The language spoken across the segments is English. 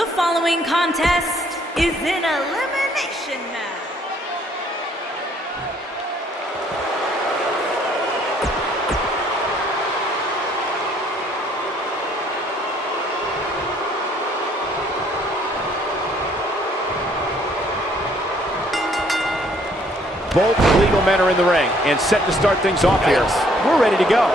The following contest is an elimination match. Both legal men are in the ring and set to start things off here. We're ready to go.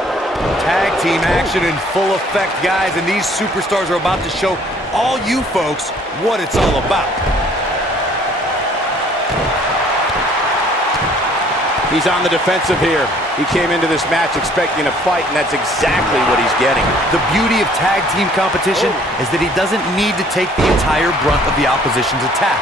Tag team action in full effect, guys, and these superstars are about to show all you folks what it's all about. He's on the defensive here. He came into this match expecting a fight, and that's exactly what he's getting. The beauty of tag team competition is that he doesn't need to take the entire brunt of the opposition's attack,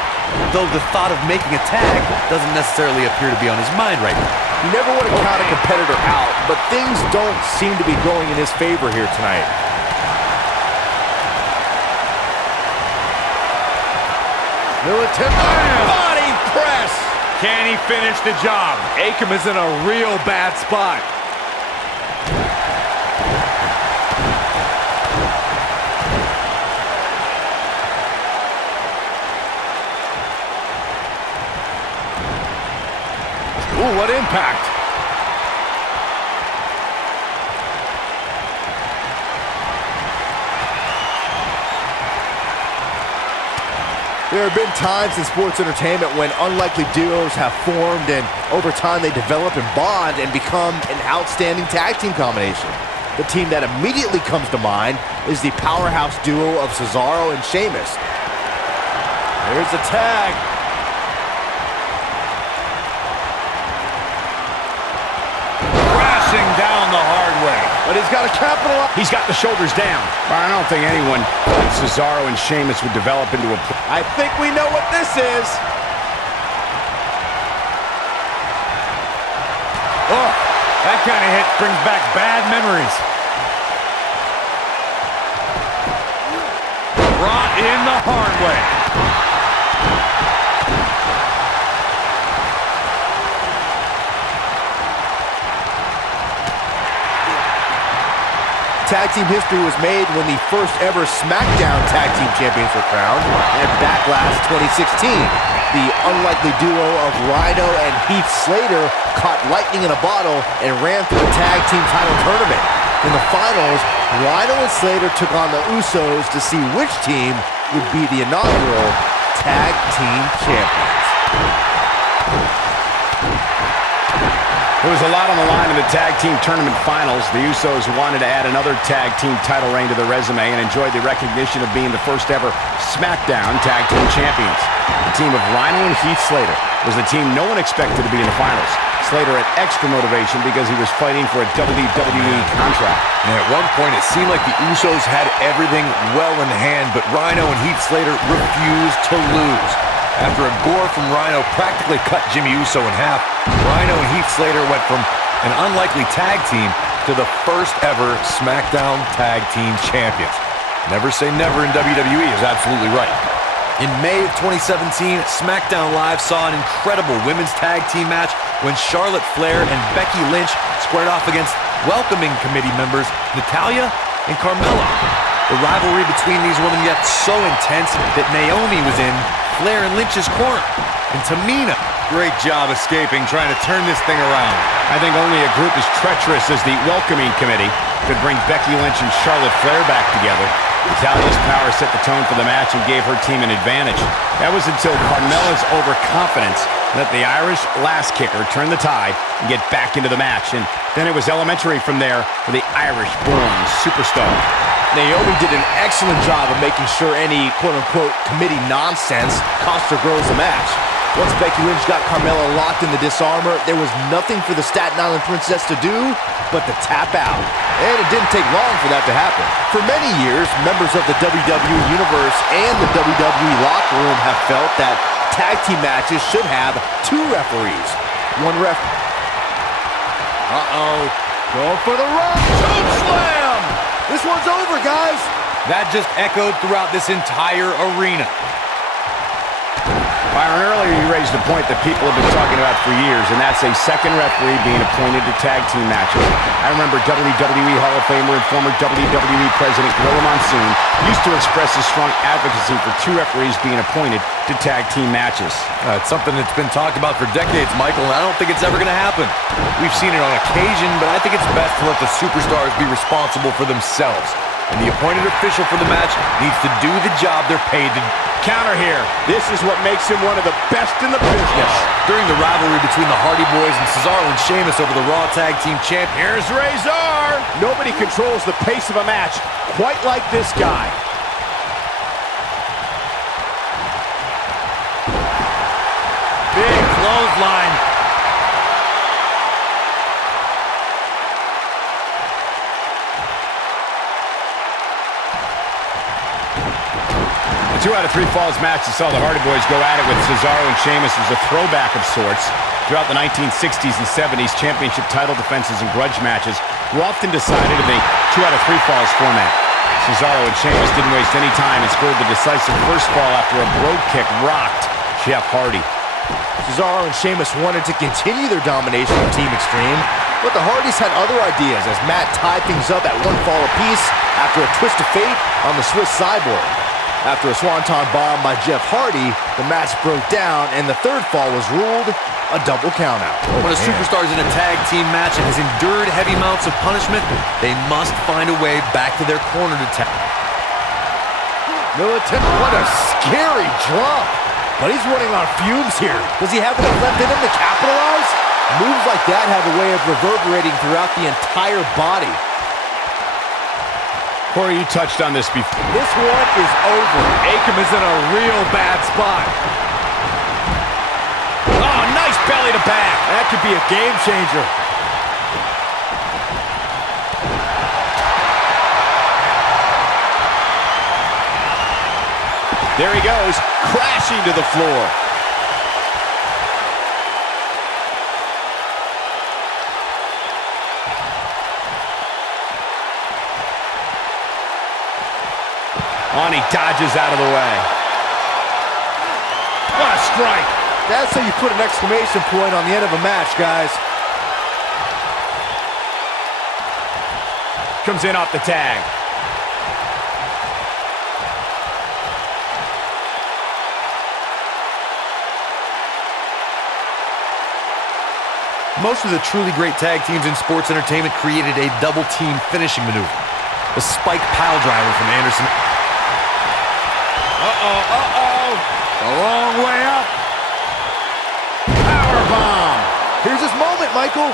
though the thought of making a tag doesn't necessarily appear to be on his mind right now. You never want to count a competitor out, but things don't seem to be going in his favor here tonight. Body press! Can he finish the job? Akam is in a real bad spot. Ooh, what impact! There have been times in sports entertainment when unlikely duos have formed, and over time they develop and bond and become an outstanding tag team combination. The team that immediately comes to mind is the powerhouse duo of Cesaro and Sheamus. There's a tag. Crashing down the hard way. But he's got to capitalize. He's got the shoulders down. I don't think anyone thought Cesaro and Sheamus would develop into a... I think we know what this is. Oh, that kind of hit brings back bad memories. Brought in the hard way. Tag team history was made when the first ever SmackDown Tag Team Champions were crowned at Backlash 2016. The unlikely duo of Rhino and Heath Slater caught lightning in a bottle and ran through the tag team title tournament. In the finals, Rhino and Slater took on the Usos to see which team would be the inaugural Tag Team Champions. There was a lot on the line in the tag team tournament finals. The Usos wanted to add another tag team title reign to their resume and enjoyed the recognition of being the first ever SmackDown Tag Team Champions. The team of Rhino and Heath Slater was the team no one expected to be in the finals. Slater had extra motivation because he was fighting for a WWE contract. And at one point, it seemed like the Usos had everything well in hand, but Rhino and Heath Slater refused to lose. After a gore from Rhino practically cut Jimmy Uso in half, Rhino and Heath Slater went from an unlikely tag team to the first ever SmackDown Tag Team Champions. Never say never in WWE is absolutely right. In May of 2017, SmackDown Live saw an incredible women's tag team match when Charlotte Flair and Becky Lynch squared off against welcoming committee members Natalya and Carmella. The rivalry between these women got so intense that Naomi was in Flair and Lynch's corner. And Tamina, great job escaping, trying to turn this thing around. I think only a group as treacherous as the welcoming committee could bring Becky Lynch and Charlotte Flair back together. Natalya's power set the tone for the match and gave her team an advantage. That was until Carmella's overconfidence let the Irish last kicker turn the tide and get back into the match. And then it was elementary from there for the Irish-born superstar. Naomi did an excellent job of making sure any quote-unquote committee nonsense cost her girls the match. Once Becky Lynch got Carmella locked in the disarmor, there was nothing for the Staten Island Princess to do but to tap out. And it didn't take long for that to happen. For many years, members of the WWE Universe and the WWE locker room have felt that tag team matches should have two referees. One ref... Going for the run! Choke slam! This one's over, guys! That just echoed throughout this entire arena. Byron, earlier you raised a point that people have been talking about for years, and that's a second referee being appointed to tag team matches. I remember WWE Hall of Famer and former WWE President Gorilla Monsoon used to express his strong advocacy for two referees being appointed to tag team matches. It's something that's been talked about for decades, Michael, and I don't think it's ever going to happen. We've seen it on occasion, but I think it's best to let the superstars be responsible for themselves. And the appointed official for the match needs to do the job they're paid to do. Counter here. This is what makes him one of the best in the business. During the rivalry between the Hardy Boys and Cesaro and Sheamus over the Raw Tag Team Champ, Here's Razor. Nobody controls the pace of a match quite like this guy. big clothesline. The 2 out of 3 falls match that saw the Hardy Boys go at it with Cesaro and Sheamus was a throwback of sorts. Throughout the 1960s and 70s, championship title defenses and grudge matches were often decided in a 2 out of 3 falls format. Cesaro and Sheamus didn't waste any time and scored the decisive first fall after a brogue kick rocked Jeff Hardy. Cesaro and Sheamus wanted to continue their domination of Team Extreme, but the Hardys had other ideas as Matt tied things up at 1 fall apiece after a twist of fate on the Swiss Cyborg. After a swanton bomb by Jeff Hardy, the match broke down and the 3rd fall was ruled a double countout. When a superstar is in a tag team match and has endured heavy amounts of punishment, they must find a way back to their corner to tag. Militant, what a scary drop. But he's running on fumes here. Does he have enough left in him to capitalize? Moves like that have a way of reverberating throughout the entire body. Corey, you touched on this before. This one is over. Akam is in a real bad spot. Oh, nice belly to back. That could be a game changer. There he goes, crashing to the floor. On, he dodges out of the way. What a strike. That's how you put an exclamation point on the end of a match, guys. Comes in off the tag. Most of the truly great tag teams in sports entertainment created a double team finishing maneuver. The spike pile driver from Anderson. The wrong way up. Power bomb. Here's his moment, Michael.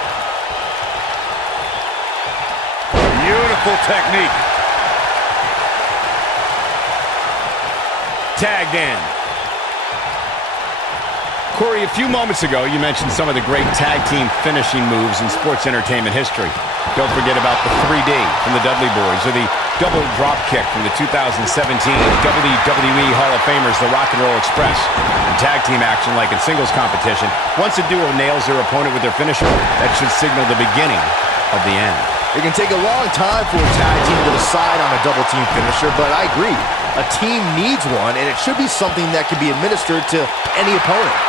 Beautiful technique. Tagged in. Corey, a few moments ago, you mentioned some of the great tag team finishing moves in sports entertainment history. Don't forget about the 3D from the Dudley Boys, or the double drop kick from the 2017 WWE Hall of Famers, the Rock and Roll Express. In tag team action, like in singles competition, once a duo nails their opponent with their finisher, that should signal the beginning of the end. It can take a long time for a tag team to decide on a double team finisher, but I agree. A team needs one, and it should be something that can be administered to any opponent.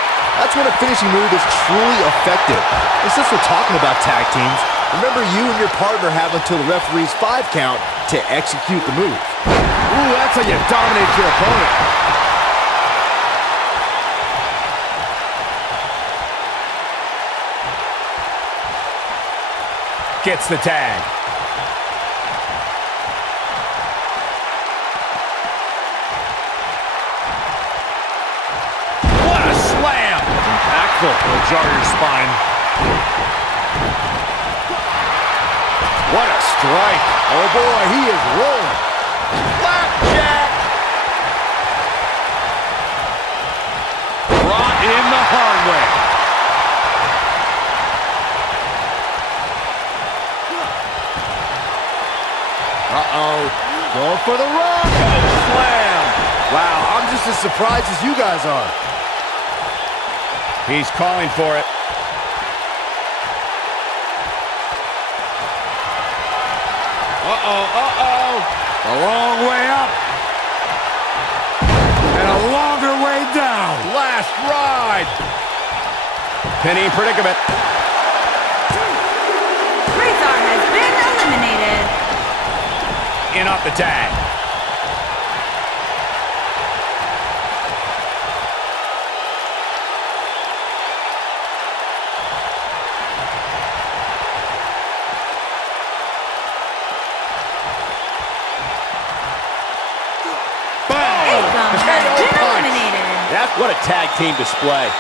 That's when a finishing move is truly effective. And since we're talking about tag teams, remember you and your partner have until the referee's 5 count to execute the move. Ooh, that's how you dominate your opponent. Gets the tag. What a slam! Impactful. Will jar your spine. What a strike. Oh boy, he is rolling. Blackjack! Brought in the hard way. Going for the run. Slam! Wow, I'm just as surprised as you guys are. He's calling for it. The long way up. And a longer way down. Last ride. Pinning predicament. Razor has been eliminated. In off the tag. Akam has been eliminated. That's what a tag team display.